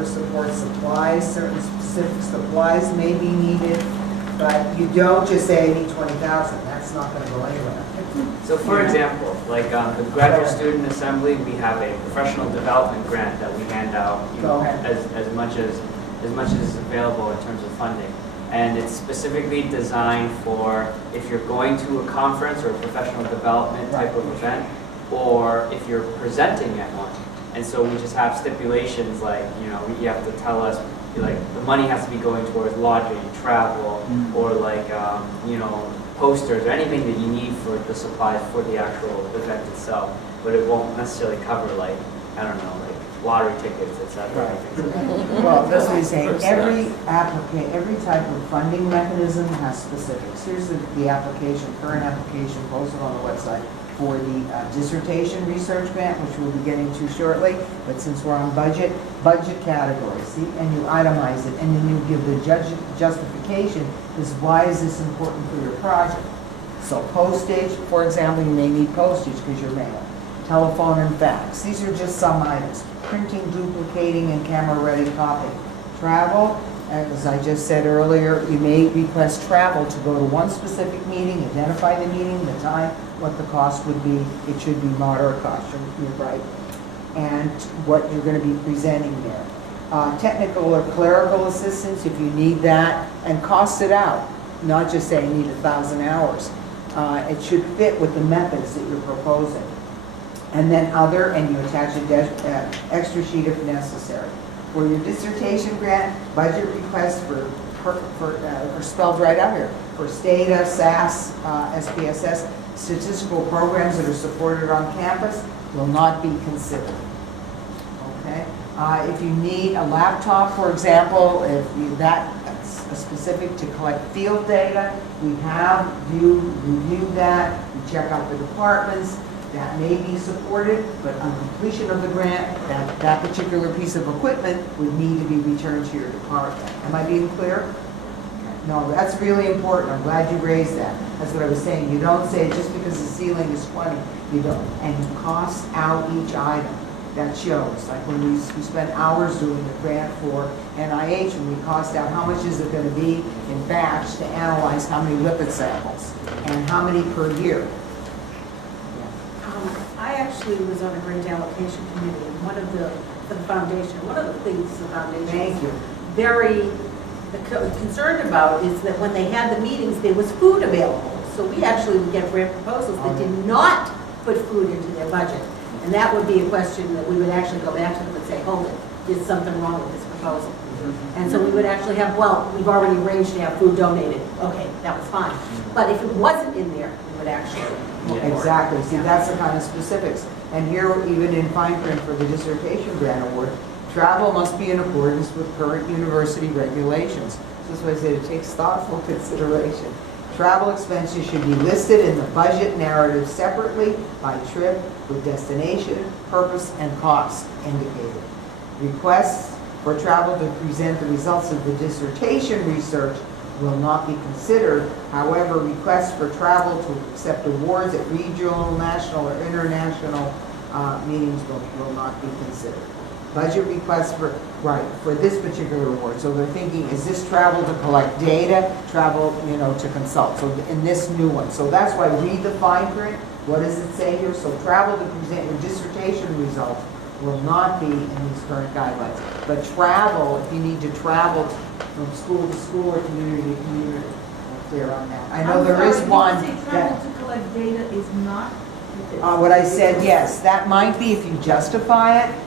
for support supplies. Certain specific supplies may be needed, but you don't just say, I need 20,000. That's not going to go anywhere. So for example, like the graduate student assembly, we have a professional development grant that we hand out, you know, as much as is available in terms of funding. And it's specifically designed for if you're going to a conference or a professional development type of event, or if you're presenting at one. And so we just have stipulations like, you know, you have to tell us, like, the money has to be going towards lodging, travel, or like, you know, posters or anything that you need for the supplies for the actual event itself. But it won't necessarily cover, like, I don't know, like lottery tickets, etc. Well, that's what he's saying. Every type of funding mechanism has specifics. Here's the application, current application posted on the website for the dissertation research grant, which we'll be getting to shortly. But since we're on budget categories, see, and you itemize it, and then you give the justification is why is this important for your project. So postage, for example, you may need postage because you're mail. Telephone and fax. These are just some items. Printing, duplicating, and camera-ready copying. Travel, as I just said earlier, you may request travel to go to one specific meeting, identify the meeting, the time, what the cost would be. It should be moderate cost, you're right, and what you're going to be presenting there. Technical or clerical assistance, if you need that, and cost it out. Not just say I need 1,000 hours. It should fit with the methods that you're proposing. And then other, and you attach an extra sheet if necessary. For your dissertation grant, budget requests are spelled right out here. For STATA, SAS, SPSS, statistical programs that are supported on campus will not be considered. Okay? If you need a laptop, for example, that's specific to collect field data, we have reviewed that, we check out the departments. That may be supported, but on completion of the grant, that particular piece of equipment would need to be returned to your department. Am I being clear? No, that's really important. I'm glad you raised that. That's what I was saying. You don't say just because the ceiling is 20, you don't. And you cost out each item. That shows. Like when we spent hours doing the grant for NIH, and we cost out how much is it going to be in batch to analyze how many lipid samples and how many per year. I actually was on a grant allocation committee, and one of the foundation, one of the things the foundation is very concerned about is that when they had the meetings, there was food available. So we actually would get grant proposals that did not put food into their budget. And that would be a question that we would actually go back to them and say, hold it, there's something wrong with this proposal. And so we would actually have, well, we've already arranged to have food donated. Okay, that was fine. But if it wasn't in there, we would actually. Exactly. See, that's the kind of specifics. And here, even in fine print for the dissertation grant award, travel must be in accordance with current university regulations. So that's why I said it takes thoughtful consideration. Travel expenses should be listed in the budget narrative separately by trip with destination, purpose, and cost indicated. Requests for travel to present the results of the dissertation research will not be considered. However, requests for travel to accept awards at regional, national, or international meetings will not be considered. Budget requests for this particular award. So they're thinking, is this travel to collect data, travel, to consult? So in this new one. So that's why read the fine print. What does it say here? So travel to present your dissertation results will not be in these current guidelines. But travel, if you need to travel from school to school or community to community, clear on that. I know there is one Travel to collect data is not. what I said, yes, that might be if you justify it.